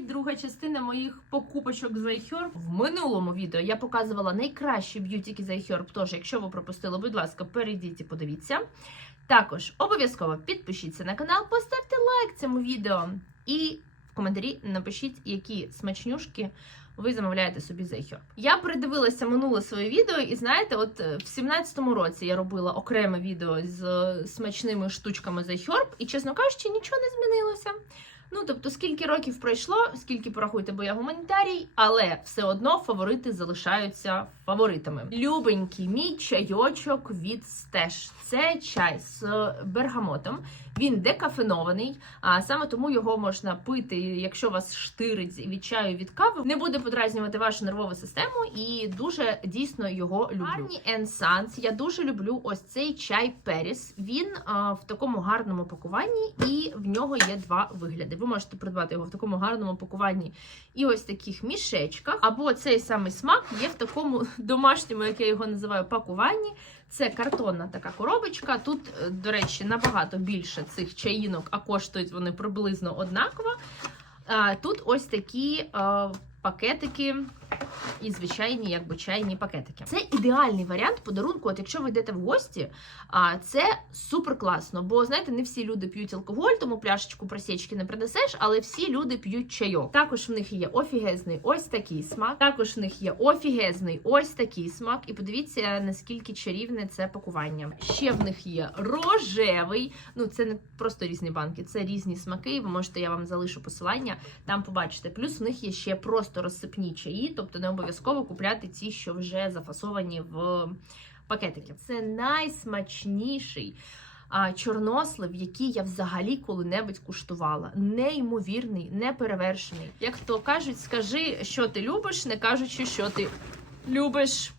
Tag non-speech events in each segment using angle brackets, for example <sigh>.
Друга частина моїх покупочок з iHerb. В минулому відео я показувала найкращі б'ютіки з iHerb, Тож, якщо ви пропустили, будь ласка, перейдіть і подивіться. Також обов'язково підпишіться на канал, поставте лайк цьому відео і в коментарі напишіть, які смачнюшки ви замовляєте собі з iHerb. Я передивилася минуле своє відео, і знаєте, от е, в 17-му році я робила окреме відео з е, смачними штучками з iHerb, і чесно кажучи, нічого не змінилося. Ну, тобто, скільки років пройшло, скільки порахуйте, бо я гуманітарій, але все одно фаворити залишаються фаворитами. Любенький мій чайочок від стеж. Це чай з бергамотом. Він декафенований, а саме тому його можна пити, якщо вас штирить від чаю від кави. Не буде подразнювати вашу нервову систему, і дуже дійсно його люблю. Арні Sons. Я дуже люблю ось цей чай Періс. Він а, в такому гарному пакуванні, і в нього є два вигляди. Ви можете придбати його в такому гарному пакуванні і ось таких мішечках. Або цей самий смак є в такому <laughs> домашньому, як я його називаю, пакуванні. Це картонна така коробочка. Тут, е, до речі, набагато більше цих чаїнок, а коштують вони приблизно однаково. Тут ось такі е, пакетики і звичайні, якби чайні пакетики. Це ідеальний варіант подарунку. От якщо ви йдете в гості, це супер класно. Бо знаєте, не всі люди п'ють алкоголь, тому пляшечку просічки не принесеш, але всі люди п'ють чайок. Також в них є офігезний ось такий смак. Також в них є офігезний ось такий смак. І подивіться, наскільки чарівне це пакування. Ще в них є рожевий. Ну це не просто різні банки, це різні смаки. Ви можете, я вам залишу посилання, там побачите. Плюс в них є ще просто розсипні чаї, тобто не обов'язково купляти ті, що вже зафасовані в пакетики. Це найсмачніший чорнослив, який я взагалі коли-небудь куштувала. Неймовірний, неперевершений. Як то кажуть, скажи, що ти любиш, не кажучи, що ти любиш.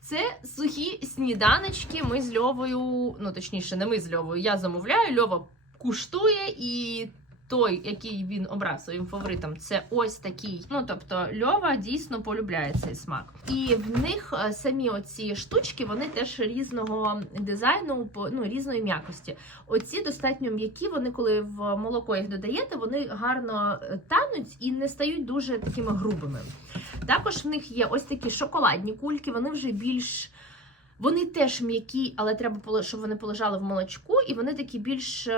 Це сухі сніданочки. Ми з Льовою, ну точніше, не ми з Льовою. Я замовляю, Льова куштує і. Той, який він обрав своїм фаворитом, це ось такий. Ну тобто Льова дійсно полюбляє цей смак. І в них е, самі оці штучки, вони теж різного дизайну, ну різної м'якості. Оці достатньо м'які. Вони, коли в молоко їх додаєте, вони гарно е, тануть і не стають дуже такими грубими. Також в них є ось такі шоколадні кульки, вони вже більш. Вони теж м'які, але треба, щоб вони полежали в молочку, і вони такі більш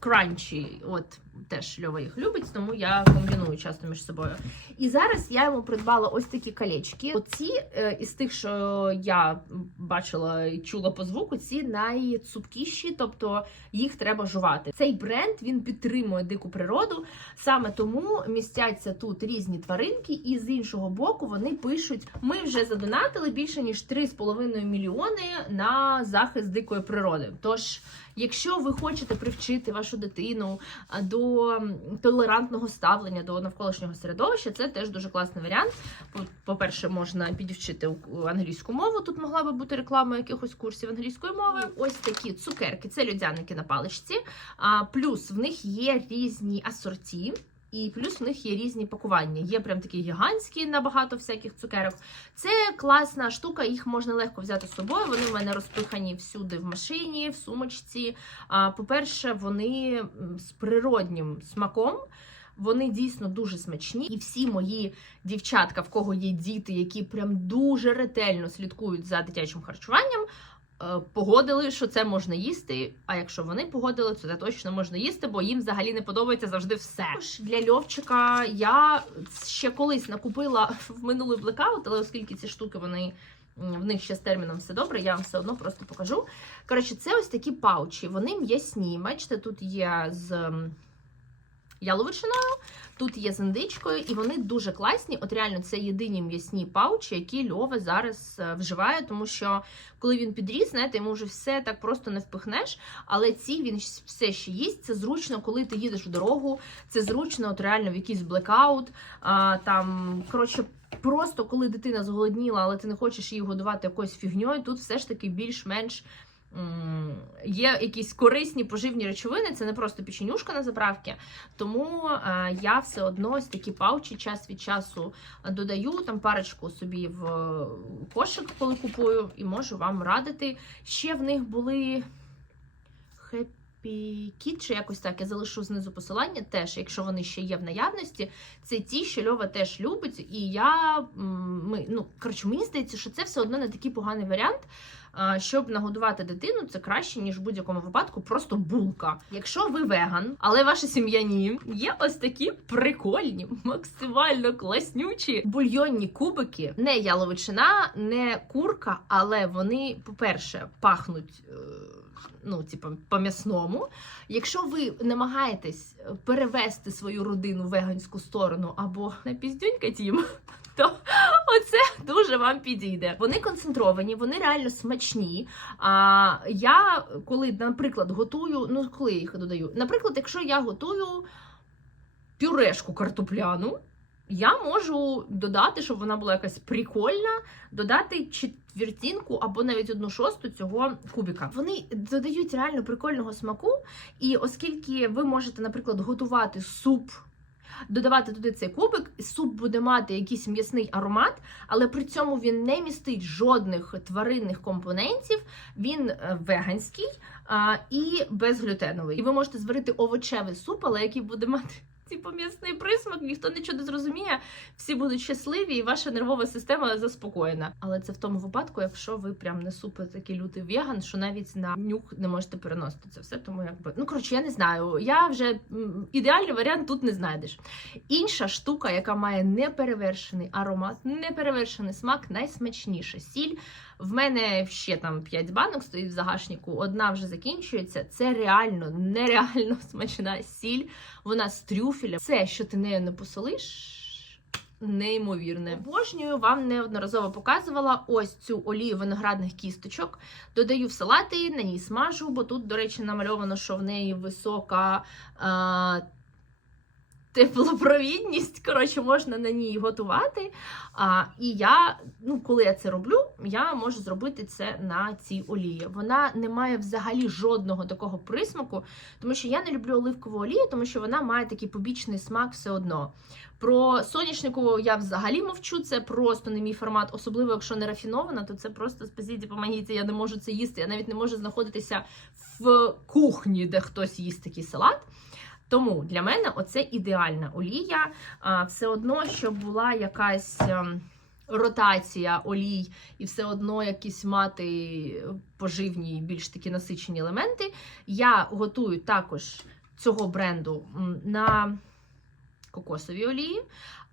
crunchy. what? Теж Льова їх любить, тому я комбіную часто між собою. І зараз я йому придбала ось такі колечки. Оці е, із тих, що я бачила і чула по звуку, ці найцупкіші, тобто їх треба жувати. Цей бренд він підтримує дику природу. Саме тому містяться тут різні тваринки, і з іншого боку вони пишуть: ми вже задонатили більше ніж 3,5 мільйони на захист дикої природи. Тож, якщо ви хочете привчити вашу дитину а, толерантного ставлення до навколишнього середовища, це теж дуже класний варіант. По- По-перше, можна підівчити англійську мову. Тут могла би бути реклама якихось курсів англійської мови. Ось такі цукерки, це людяники на паличці. Плюс в них є різні асорті. І плюс в них є різні пакування. Є прям такі гігантські набагато всяких цукерок. Це класна штука, їх можна легко взяти з собою. Вони в мене розпихані всюди в машині, в сумочці. А, По-перше, вони з природнім смаком. Вони дійсно дуже смачні, і всі мої дівчатка, в кого є діти, які прям дуже ретельно слідкують за дитячим харчуванням, погодили, що це можна їсти. А якщо вони погодили, то це точно можна їсти, бо їм взагалі не подобається завжди все. Також Для Льовчика я ще колись накупила в минулий блекаут, але оскільки ці штуки вони. В них ще з терміном все добре, я вам все одно просто покажу. Коротше, це ось такі паучі. Вони м'ясні. Бачите, тут є з яловичиною, тут є з індичкою, і вони дуже класні. От реально це єдині м'ясні паучі, які Льова зараз е, вживає, тому що коли він підріс, знаєте, йому вже все так просто не впихнеш. Але ці він все ще їсть. Це зручно, коли ти їдеш в дорогу. Це зручно, от реально в якийсь блекаут. Там, коротше, просто коли дитина зголодніла, але ти не хочеш її годувати якоюсь фігньою, тут все ж таки більш-менш. Є якісь корисні поживні речовини, це не просто печенюшка на заправки. Тому е, я все одно ось такі паучі час від часу додаю там парочку собі в е, кошик, коли купую, і можу вам радити. Ще в них були хеп- Кіт, чи якось так, я залишу знизу посилання теж, якщо вони ще є в наявності. Це ті, що Льова теж любить. І я ми, ну коротше, мені здається, що це все одно не такий поганий варіант. Щоб нагодувати дитину, це краще, ніж в будь-якому випадку, просто булка. Якщо ви веган, але ваша сім'я ні, є ось такі прикольні, максимально класнючі бульйонні кубики. Не яловичина, не курка, але вони, по-перше, пахнуть. Е, Ну, типу, по м'ясному. Якщо ви намагаєтесь перевести свою родину в веганську сторону або на піздюнькать їм, <laughs> то оце дуже вам підійде. Вони концентровані, вони реально смачні. А я коли, наприклад, готую, ну коли я їх додаю, наприклад, якщо я готую пюрешку картопляну. Я можу додати, щоб вона була якась прикольна, додати четвертинку або навіть одну шосту цього кубіка. Вони додають реально прикольного смаку, і оскільки ви можете, наприклад, готувати суп, додавати туди цей кубик, суп буде мати якийсь м'ясний аромат, але при цьому він не містить жодних тваринних компонентів, він е, веганський а, і безглютеновий. І ви можете зварити овочевий суп, але який буде мати. Типу м'ясний присмак, ніхто нічого не зрозуміє, всі будуть щасливі, і ваша нервова система заспокоєна. Але це в тому випадку, якщо ви прям не супер такий лютий веган, що навіть на нюх не можете переносити це все. Тому якби ну коротше, я не знаю. Я вже ідеальний варіант тут не знайдеш. Інша штука, яка має неперевершений аромат, неперевершений смак, найсмачніша сіль. В мене ще там 5 банок стоїть в загашнику, одна вже закінчується. Це реально нереально <laughs> смачна сіль. Вона з трюфеля. Все, що ти нею не посолиш. Неймовірне. Обожнюю, вам неодноразово показувала ось цю олію виноградних кісточок. Додаю в салати, на ній смажу, бо тут, до речі, намальовано, що в неї висока. А, Теплопровідність, коротше, можна на ній готувати. А, І я, ну, коли я це роблю, я можу зробити це на цій олії. Вона не має взагалі жодного такого присмаку, тому що я не люблю оливкову олію, тому що вона має такий побічний смак все одно. Про соняшникову я взагалі мовчу, це просто не мій формат, особливо якщо не рафінована, то це просто спасіть, помогіть, я не можу це їсти. Я навіть не можу знаходитися в кухні, де хтось їсть такий салат. Тому для мене оце ідеальна олія. Все одно, щоб була якась ем, ротація олій, і все одно якісь мати поживні, більш такі насичені елементи. Я готую також цього бренду на кокосовій олії.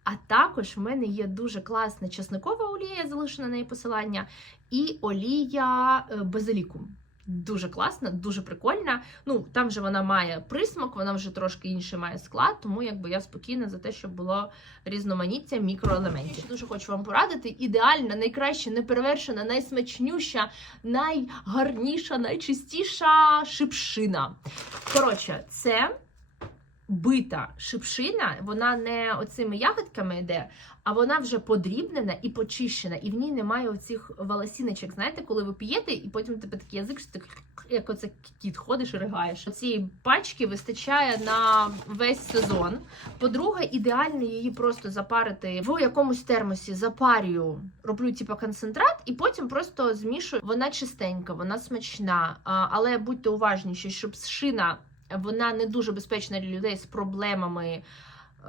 А також в мене є дуже класна часникова олія, я залишу на неї посилання, і олія е, базиліку. Дуже класна, дуже прикольна. Ну, там же вона має присмак, вона вже трошки інший має склад, тому якби я спокійна за те, щоб було різноманіття мікроелементів. Дуже хочу вам порадити. Ідеальна, найкраща, неперевершена, найсмачнюща, найгарніша, найчистіша шипшина. Коротше, це. Бита шипшина, вона не оцими ягодками йде, а вона вже подрібнена і почищена, і в ній немає оцих волосіночок. Знаєте, коли ви п'єте, і потім тебе такий язик, що ти як оце кіт ходиш і ригаєш. Цієї пачки вистачає на весь сезон. По-друге, ідеально її просто запарити в якомусь термосі, запарюю, роблю типу концентрат, і потім просто змішую. Вона чистенька, вона смачна, але будьте уважніші, щоб шина вона не дуже безпечна для людей з проблемами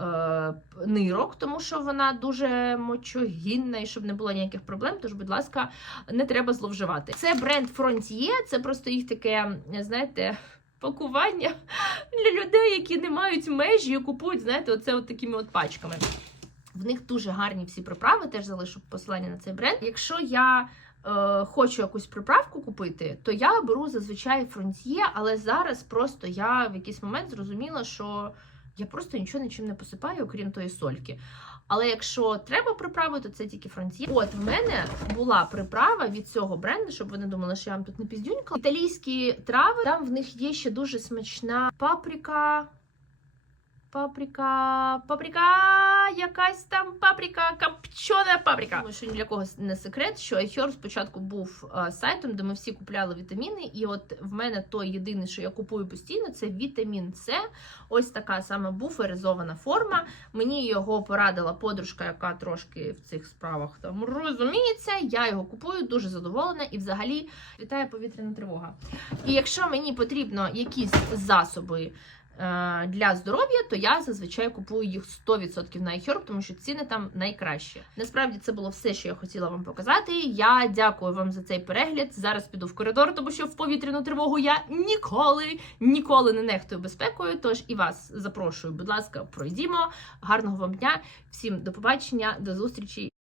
е, нирок, тому що вона дуже мочогінна і щоб не було ніяких проблем. Тож, будь ласка, не треба зловживати. Це бренд Frontier, це просто їх таке, знаєте. Пакування для людей, які не мають межі і купують, знаєте, оце от такими от пачками. В них дуже гарні всі приправи, теж залишу посилання на цей бренд. Якщо я хочу якусь приправку купити, то я беру зазвичай фронтіє, але зараз просто я в якийсь момент зрозуміла, що я просто нічого нічим не посипаю, окрім тої сольки. Але якщо треба приправи, то це тільки фронтіє. От в мене була приправа від цього бренду, щоб ви не думали, що я вам тут не піздюнька. Італійські трави, там в них є ще дуже смачна паприка. Паприка, паприка, якась там паприка, копчена паприка. Думаю, що ні для кого не секрет, що iHerb спочатку був е, сайтом, де ми всі купляли вітаміни. І от в мене той єдиний, що я купую постійно, це вітамін С. Ось така саме буферизована форма. Мені його порадила подружка, яка трошки в цих справах там розуміється. Я його купую, дуже задоволена і взагалі вітає повітряна тривога. І якщо мені потрібно якісь засоби для здоров'я, то я зазвичай купую їх 100% на iHerb, тому що ціни там найкращі. Насправді це було все, що я хотіла вам показати. Я дякую вам за цей перегляд. Зараз піду в коридор, тому що в повітряну тривогу я ніколи, ніколи не нехтую безпекою. Тож і вас запрошую, будь ласка, пройдімо. Гарного вам дня, всім до побачення, до зустрічі.